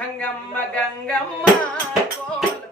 Gangamma Gangamma coal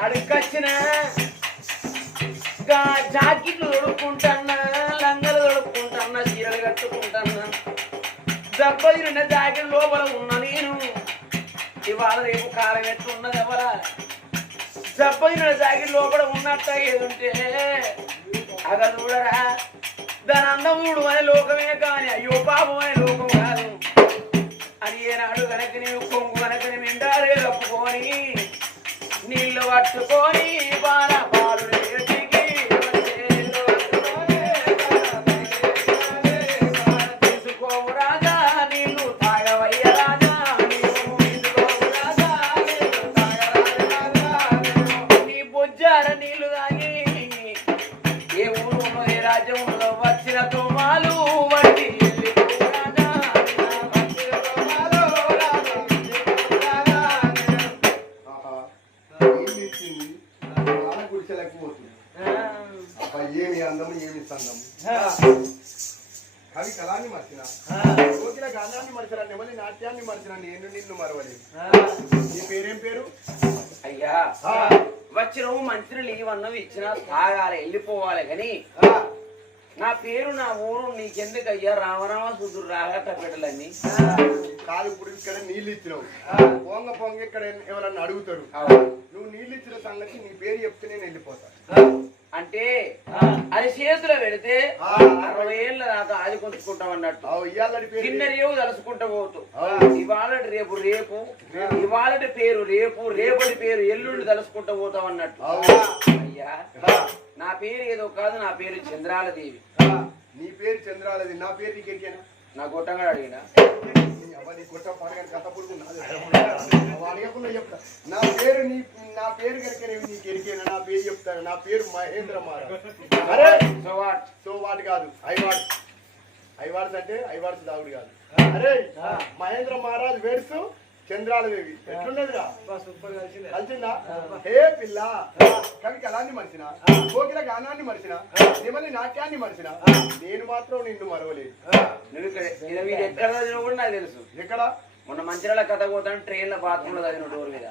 వెళ్ళిపోయి అడుక్కొచ్చిన జాకెట్లు తొడుక్కుంటున్నా లంగలు తొడుక్కుంటున్నా చీరలు కట్టుకుంటాన్నా. దెబ్బలు నిన్న జాకెట్ లోపల ఉన్నా నేను. ఇవాళ రేపు కాలం ఎట్లున్నది ఎవరా? దెబ్బలు జాకెట్ లోపల ఉన్నట్ట ఏదుంటే అక్కడ చూడరా. దాని అందముడు అనే లోకమే కానీ అయ్యో పాపం అనే లోకం కాదు. అని ఏనాడు కనుక నేను కొంగు కనుక నేను కప్పుకొని నీళ్ళు పట్టుకొని బాల అన్నవి ఇచ్చినా తాగాలి వెళ్ళిపోవాలి కానీ నా పేరు నా ఊరు నీకెందుకు అయ్యా రామరామ సుదురు రాగట పెట్టలని కాదు ఇప్పుడు ఇక్కడ నీళ్ళు ఇచ్చినావు పొంగ పొంగ ఇక్కడ ఎవరన్నా అడుగుతారు. నువ్వు నీళ్ళు ఇచ్చిన సంగతి నీ పేరు చెప్తే నేను వెళ్ళిపోతా. అంటే అది చేతిలో పెడితే. అరవై ఏళ్ళ దాకా ఆది కొంచుకుంటాం అన్నట్టు కింద రేవు తలుసుకుంటా పోతూ. ఇవాళ రేపు రేపు ఇవాళ పేరు రేపు రేపటి పేరు ఎల్లుండి తలుసుకుంటా పోతాం అన్నట్టు? అయ్యా నా పేరు ఏదో కాదు నా పేరు చంద్రాలదేవి. నీ పేరు చంద్రాలది నా పేరు నీకు ఎరికేనా నా గొట్టంగా అడిగినా. నీ పేరు నీ నా పేరు కనుక నేను నీకు ఎరికేనా నా పేరు చెప్తాను? నా పేరు మహేంద్ర మార అరే! సో వాట్ సో వాటి కాదు. ఐవాడ్స్ ఐవాడ్స్ అంటే ఐవాడ్స్ దాగుడు కాదు. అరే! మహేంద్ర మహారాజ్ వేడ్స్ చంద్రాలదేవి ఎట్లున్నదిరా? కలిసిందా. హే పిల్ల? కవి కళాన్ని మరిచిన కోకిల గానాన్ని మరిచిన నిమలి నాట్యాన్ని మరిచిన నేను మాత్రం నిన్ను మరవలేదు. ఎక్కడ కూడా నాకు తెలుసు. ఎక్కడ? మొన్న మంచిర్యాల కథ పోతాను ట్రైన్లో బాత్రూమ్లో చదివిన డోర్ మీద.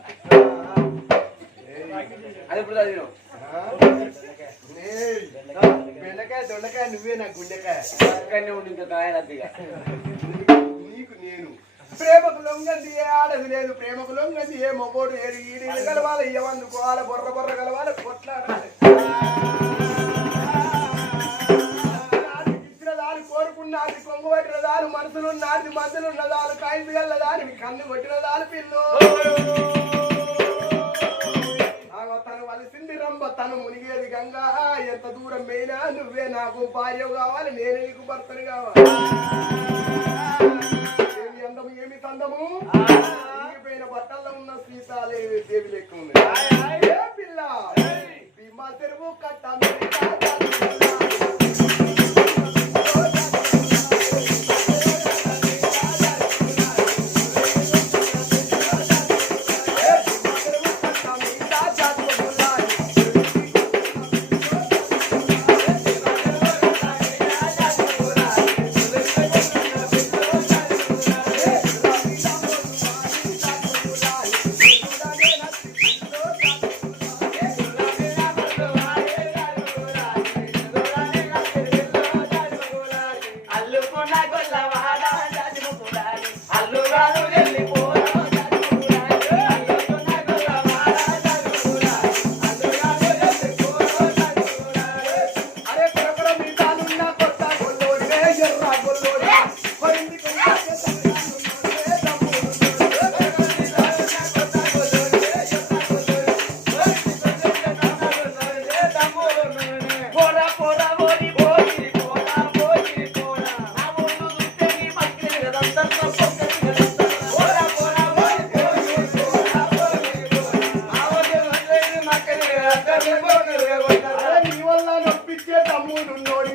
అది ఇప్పుడు చదివినావు? బెండకాయ దొండకాయ నువ్వే నా గుండెకాయ. అక్కడనే ఉండి ఇంకా కాయలు నీకు నేను ప్రేమకు లొంగంది ఏ ఆడది లేదు ప్రేమకు లొంగంది ఏ మొబోడు ఏడు ఈడి కలవాలి ఇవ్వందుకోవాలి బొర్ర బొర్ర కలవాలి కొట్లాడాలి. ఇచ్చిన దాని కోరుకున్నది కొంగు పట్టిన దాని మనసులు నాది మధ్యలో ఉన్న దాని కాయింది గల్ల దాని కన్ను కొట్టిన దాని పిల్లు. ఆగో తను వలసింది రంబ తను మునిగేది గంగా. ఎంత దూరం పోయినా నువ్వే నాకు భార్య కావాలి నేనే నీకు భర్తను కావాలి. తందము పోయిన బట్టల్లో ఉన్న సీతాలేవి దేవి I don't know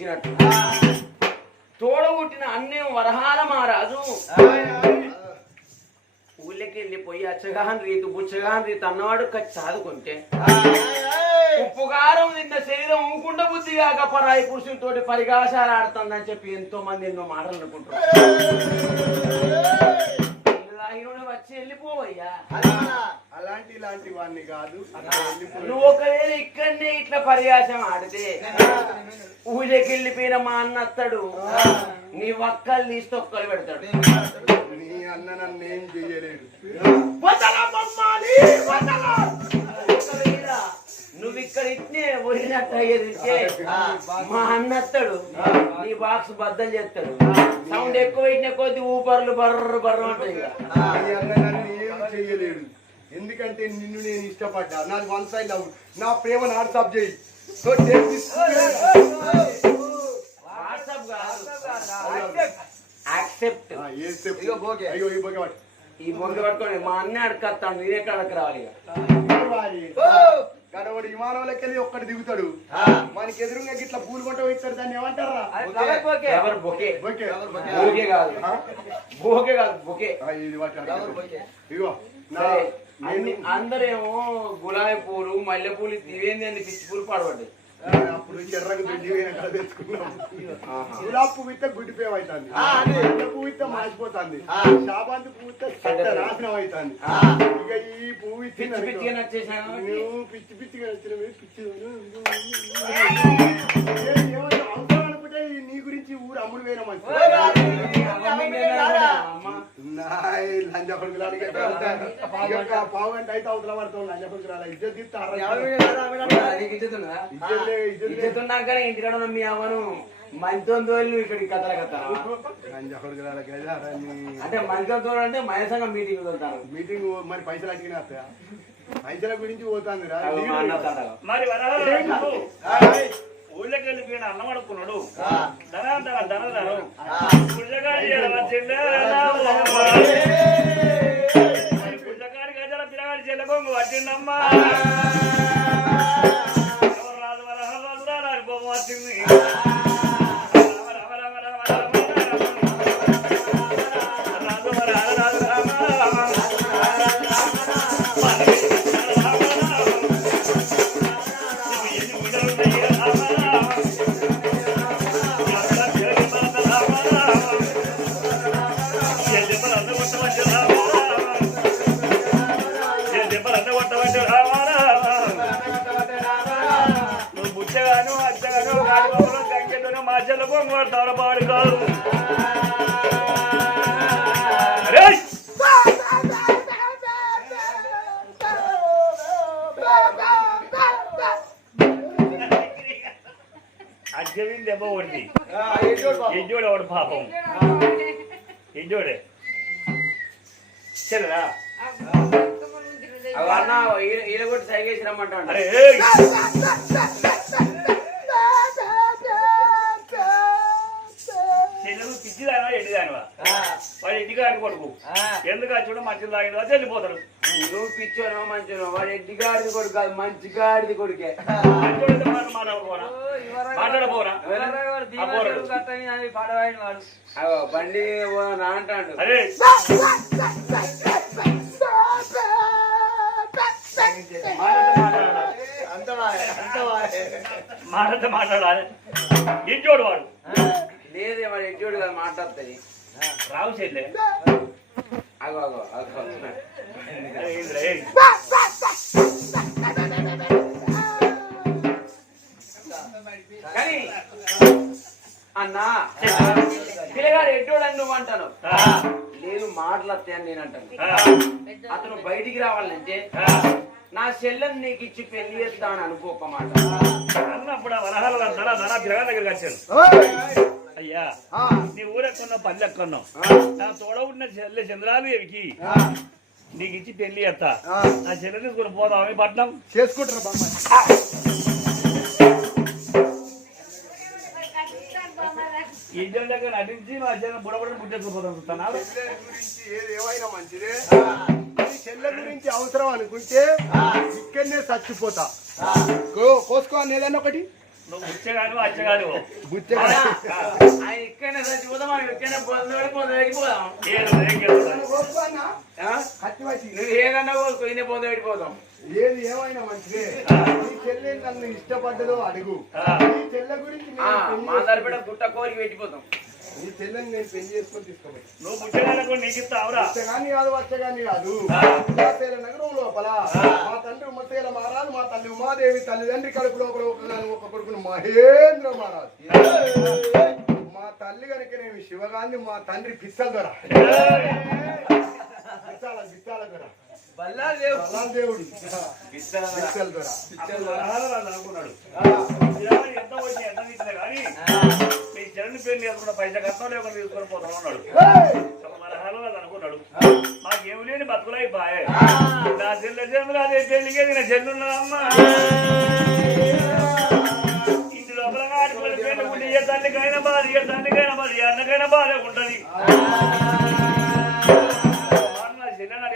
లోకాలు తోడగొట్టిన అన్యం వరహాల మహారాజు. ఊళ్ళకి వెళ్ళిపోయి అచ్చగాన్ రీతు బుచ్చగాన్ రీతి అన్నవాడు కచ్చి సాదుకుంటే ఉప్పుగారం నిన్న శరీరం ఊకుండా బుద్ధి కాక పరాయి పురుషులతో పరిగాసాలు ఆడుతుందని చెప్పి ఎంతో మంది ఎన్నో మాటలు అనుకుంటారు హీరోని వచ్చి వెళ్ళిపోవయ్యా. అలాంటి ఇలాంటి వాడిని కాదు. నువ్వు ఒకవేళ ఇక్కడనే ఇట్లా పరిహాసం ఆడితే ఊళ్ళకి వెళ్ళిపోయిన మా అన్న అత్తడు నీ ఒక్కలు తీసి తొక్కలు పెడతాడు. నీ అన్న నన్ను ఏం చెయ్యలేడు. వదలమమ్మాలి, వదల. నువ్వు ఇక్కడ ఇట్నే వదిలినట్టు అయ్యేదింటే మా అన్న అత్తడు నీ బాక్స్ బద్దలు చేస్తాడు. సౌండ్ ఎక్కువ పెట్టిన కొద్ది ఊపర్లు బర్ర బర్ర ఉంటాయి ఎందుకంటే నిన్ను నేను ఇష్టపడ్డా. నాది వన్ సైడ్ లవ్ నా ప్రేమ నాట్సాప్ చేయి. సో వాట్సాప్ యాక్సెప్ట్ అయ్యో ఈ బొగ్గ పట్టు. ఈ బొంగ పట్టుకొని మా అన్న అడకత్తాను నేనే కడకు రావాలి. గడవడు విమానంలోకి వెళ్ళి ఒక్కడు దిగుతాడు. మనకి ఎదురుగా గిట్ల పూలు కొంట ఇస్తారు దాన్ని ఏమంటారా. ఇగో అందరేమో గులాబీ పూలు మల్లె పూలు ఇవేంది అని పిచ్చి పూలు పడబడ్డాయి అప్పుడు చెర్రకు దుడ్డి వెనకాల తెచ్చుకున్నాం. గులాబ్ పువ్వు ఇస్తే గుడ్డిపేమ అవుతుంది. పువ్వు ఇస్తే మాసిపోతుంది. శాబాంతి పువ్వు ఇస్తే నాశనం అవుతుంది. ఇక ఈ పువ్వు పిచ్చి పిచ్చిగా నచ్చేసాను నువ్వు పిచ్చి పిచ్చిగా వచ్చిన పిచ్చి ఏమన్నా నీ గురించి ఊరు అమ్ముడు వేరే మంచి. లంజ కొడుకులు అడిగే తర్వాత ఈ యొక్క పావు గంట. అయితే అవతల పడతాం లంజ ఇజ్జత్ ఉన్న మీ అమ్మను మంచం తోలు ఇక్కడికి కథల కథ అంటే మంచం తోడు అంటే మయసంగా మీటింగ్ వెళ్తారు మీటింగ్ మరి పైసలు అడిగిన? పైసల గురించి తాతగా. మరి ఊళ్ళకి వెళ్ళిపోయిన అన్నం అడుక్కున్నాడు ధన ధన ధన ధనం. పుల్లగాడి పుల్లగాడి గజల పిల్లగాడి వచ్చిందమ్మా ఎవరు రాజు వరహాలు వచ్చింది పొంగొడతావు పాడు కాదు రేయ్! అజ్జవిని దెబ్బ కొట్టి ఎజ్జోడు ఒకడు పాపం. ఎజ్జోడే చెల్లరా అవి అన్న ఈడ- ఈడ కొట్టి సైగేసి రమ్మంటాడు! చెల్లెలు పిచ్చిదానివా ఎడ్డిదానివా వాడు ఇంటికాడి కొడుకు. ఎందుకు చూడ మంచిది తాగిన వెళ్ళిపోతాడు. నువ్వు పిచ్చోనో మంచోనో వాడు ఎడ్డి గాడిది కొడుకు కాదు మంచి గాడిది కొడుకే. పోరాడు. అగో బండి పోనా అంటాడు. మాటతో మాట్లాడాలి. ఇంటోడు వాడు. లేదే వాడు ఎడ్డోడు కాదు మాట్లాడుతుంది. రావు చెల్లె. అగో అగో అగో కానీ అన్నా పిల్లగాడు ఎడ్డోడు అని నువ్వు అంటాను నేను మాట్లాడితే అని నేను అంటాను అతను బయటికి రావాలంటే నా చెల్లెని నీకు ఇచ్చి పెళ్ళి చేస్తాను అనుకోక మాట అన్నప్పుడు ఆ వరహాల ధర ధర దగ్గరికి వచ్చాను అయ్యా. ఆ, నీ ఊరెక్కున్నావు పల్లె ఎక్కన్నావు నా తోడ ఉన్న చెల్లె చంద్రాదేవికి ఆ, నీకు ఇచ్చి పెళ్ళి చేస్తా. ఆ. చెల్లె తీసుకుని పోదాం ఈ పట్నం. చేసుకుంటారు దగ్గర నటించి మా చెల్లె బుడబుడ పుట్టేసుకుపోతాం చూస్తానా? గురించి ఏమైనా మంచిదే. చెల్లె గురించి అవసరం అనుకుంటే ఇక్కడనే చచ్చిపోతా. కో- కోసుకో అని ఏదన్నా ఒకటి. నువ్వు ఏదన్నా పొందబెట్టిపోతాం ఏది ఏమైనా మంచిదే. నీ చెల్లె నన్ను ఇష్టపడ్డదో అడుగు. నీ చెల్లె గురించి ఆ, నేను పెళ్ళి మా తరపున గుట్ట కోరికి పెట్టిపోతాం నీ చెల్లెని నేను పెళ్ళి చేసుకొని తీసుకోబోయి నువ్వు పుట్టగానే నీకు ఇస్తావురా? వచ్చగాని కాదు వచ్చగాని కాదు. ఆ. ఉమాసేల నగరం లోపల మా తండ్రి ఉమసేల మహారాజు మా తల్లి ఉమాదేవి తల్లిదండ్రి కడుపు లోపల ఒక ఒక కొడుకును మహేంద్ర మహారాజు. మా తల్లి కనుక నేను శివగాంధి మా తండ్రి పిచ్చల దొర పిచ్చాల పిచ్చాల దొర బల్లా దేవుడు. పిచ్చల దొర అనుకున్నాడు. చెల్లిని పెళ్ళి చేసుకున్న పైసా కట్నం లేకుండా తీసుకొని పోతాను అన్నాడు వరహాల రాజు అనుకున్నాడు. మాకేమి లేని బతుకులై బాయే. నా చెల్లె చెల్లు అదే పెళ్ళికే నేను చెల్లున్నానమ్మా ఇంటి లోపల ఆడుకోవాలి పెళ్ళి ఉంటే ఏ తల్లికైనా బాధ ఏ తండ్రికైనా బాధ ఏ అన్నకైనా బాధ ఉంటది. చెల్లెని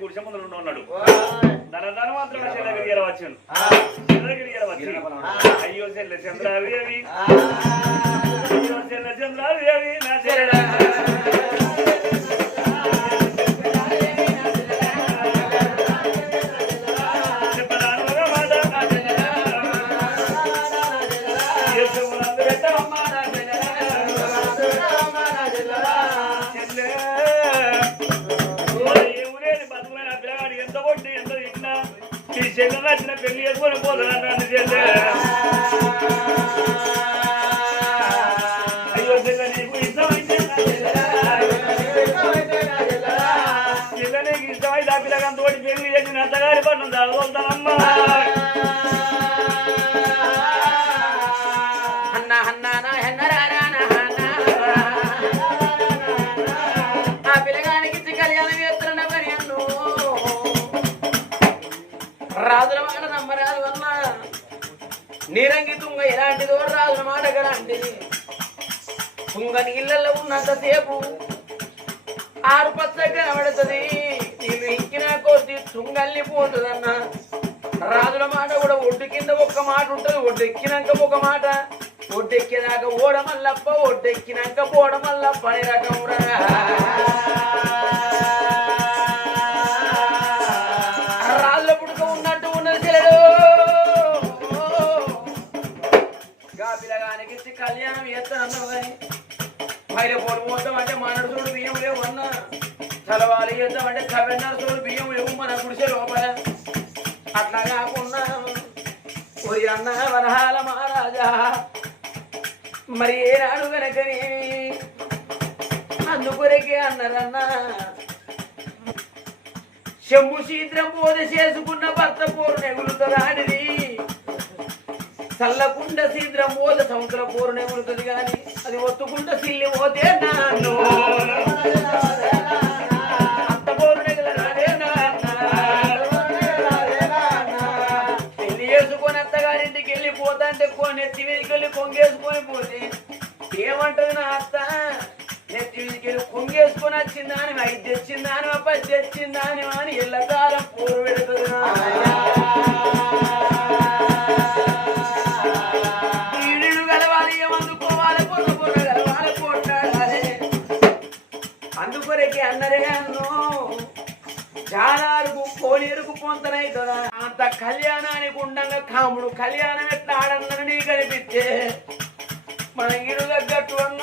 గుడిసె ముందు ఉండి ఉన్నాడు. ధన ధన మాత్రం నా చెల్లె చెల్లె గిరిగల వచ్చి అయ్యో చెల్లె చంద్రాదేవి దారి పని అన్ను. రాజుల మాట నమ్మరాదు వల్ల నీరంగి తుంగ ఎలాంటిదో రాజుల మాట గలాంటి. తుంగ నీళ్ళల్లో ఉన్నంతసేపు ఆరు పచ్చగా కనబడుతుంది నీళ్ళు ఇంకిన తుంగల్ని పోతుందన్న. రాజుల మాట కూడా ఒడ్డు కింద ఒక్క మాట ఉంటుంది. ఒడ్డు ఎక్కినాక ఒక మాట. ఒడ్డు ఎక్కినాక ఓడమల్లప్ప ఒడ్డు ఎక్కినాక పోడమల్లప్ప అనే రకం రాజుల పుడుక ఉన్నట్టు ఉన్నది చెల్లెడు గా పిల్లగానికి కళ్యాణం ఎత్తనన్నావు కానీ భార్య పొడి పోతాం అంటే మనసుడు బియ్యం లేవు అన్న. చలవాలి చేద్దాం అంటే కవెన్నర చూడు బియ్యం లేవు మన గుడిసే లోపల. అట్లా కాకుండా ఒరి అన్న వరహాల మహారాజా మరి ఏ నాడు కనుకని అందుకొరకే అన్నారన్న. శంభు శీద్రం బోధ చేసుకున్న భర్త పోరు నెగులుతదాడిది చల్లకుండ శీద్రం బోధ సముద్ర పోరు నెగులుతుంది గాని అది ఒత్తుకుంట సిల్లి పోతే నాన్ను. అత్త పోరు నెగలరాదే నాన్న. పెళ్ళి చేసుకొని అత్తగారింటికి వెళ్ళిపోతాంటే నెత్తి మీదకి వెళ్ళి కొంగేసుకొని పోతే ఏమంటది నా అత్త? నెత్తి మీదకి కొంగేసుకొని వచ్చిందా అని ఐదు తెచ్చిందా అని పది తెచ్చిందా అని అని ఎల్లకాలం పూరు పెడుతుంది కోలేరుకు అంత కళ్యాణానికి ఉండగా కాముడు కళ్యాణం ఎట్లా ఆడన్నని నీకు అనిపించే? మన ఇరు తగ్గట్టు అన్న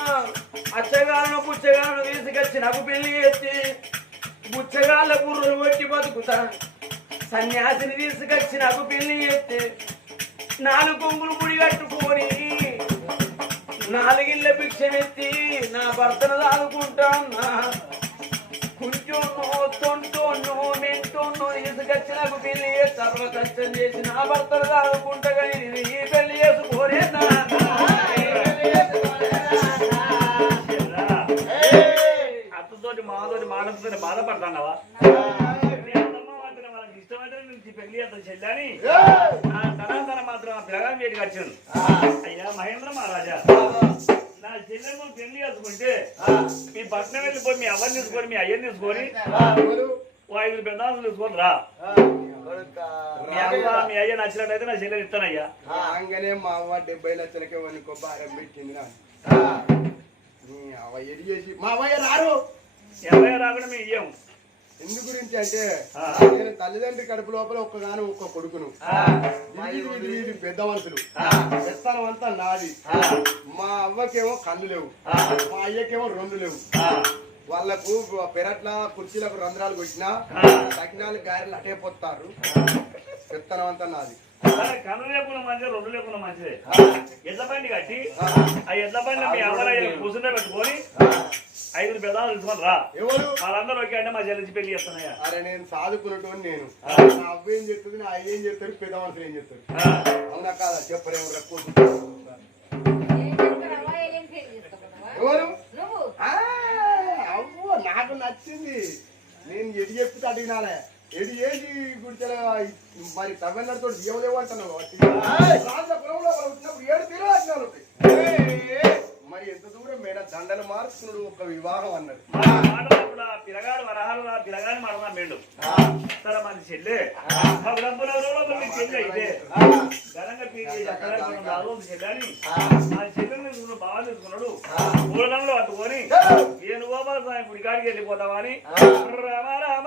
అచ్చగాలను పుచ్చగాలను తీసుకొచ్చి నాకు పెళ్ళి ఎత్తి బుచ్చగాళ్ళ బుర్రలు కొట్టి బతుకుతా. సన్యాసిని తీసుకొచ్చి నాకు పెళ్ళి ఎత్తి నాలుగు కొంగులు గుడి కట్టుకొని నాలుగిళ్ళ భిక్షమెత్తి నా భర్తను దాదుకుంటాన్నా కొంచెం కష్టం చేసి నా కానీ ఇది ఈ పెళ్ళి చేసుకోరే అత్తతోటి మాతోటి మాటతోటి బాధపడతానవా? చెల్లని. ఆ తన మాత్రం ఆ పిల్లగాని వేడికి వచ్చాను అయ్యా మహేంద్ర మహారాజా. నా చెల్లెమ్మ పెళ్ళి చేసుకుంటే మీ పట్నం వెళ్ళిపోయి మీ అవ్వని తీసుకొని మీ అయ్యని తీసుకొని ఐదు పెద్దాలు తీసుకొని రా. మీ అవ్వ, మీ అయ్య నచ్చినట్టయితే నా చెల్లెలు ఇస్తానయ్యా. రాగానే మా అవ్వ డెబ్బై లక్షలకే వనుకో భారం పెట్టింది నా నీ అవ్వ ఎడి చేసి మా అవ్వయ్య రారు? ఎవరై రాకుండా మేము ఇయ్యం. ఎందు గురించి అంటే. నేను తల్లిదండ్రి కడుపు లోపల ఒక్కగాను ఒక్క కొడుకును. పెద్ద మనుషులు. పెత్తనం అంతా నాది. మా అవ్వకేమో కళ్ళు లేవు మా అయ్యకేమో రెండు లేవు. వాళ్ళకు పెరట్ల కుర్చీలకు రంధ్రాలు కొట్టినా తగినాలు గారెలు అటే పోతారు. పెత్తనం అంతా నాది లేకుండా మంచిది రెండు లేకుండా మంచిదే. ఎడ్ల బండి కట్టి ఆ. ఎడ్ల బండి మీ అవ్వలయ్య కూర్చుంటే పెట్టుకొని ఐదు పెదాలు తీసుకొని రా. ఎవరు? వాళ్ళందరూ అంటే మా చెల్లించి పెళ్ళి చేస్తున్నాయా? అరే నేను సాదుకున్నటువంటి నేను. నా అవ్వ ఏం చెప్తుంది నా అయ్య ఏం చెప్తారు పెద్ద మనుషులు ఏం చెప్తారు అవునా కాదా? చెప్పరేమో రక్కు ఎవరు అవ్వ నాకు నచ్చింది. నేను ఎడి చెప్తే అడిగినాలే ఎడి ఏంటి గుడిచల మరి తమిళనాడుతో ఏమలేవు అంటున్నావు. పొలంలో వచ్చినప్పుడు ఏడు తీరు మరి ఎంత దూరం మేడ దండలు మార్చుకున్నాడు ఒక వివాహం ఆ పిల్లగాడు వరహాలు ఆ పిల్లగాని మాడదా మేండు. సరే మన చెల్లె. అయితే ఘనంగా చెల్లని ఆ. చెల్లెని తీసుకుని బాగా తీసుకున్నాడు. పూలదంలో పట్టుకొని ఏ నువ్వు సాయం గుడికాడికి వెళ్ళిపోతావా అని రామ రామ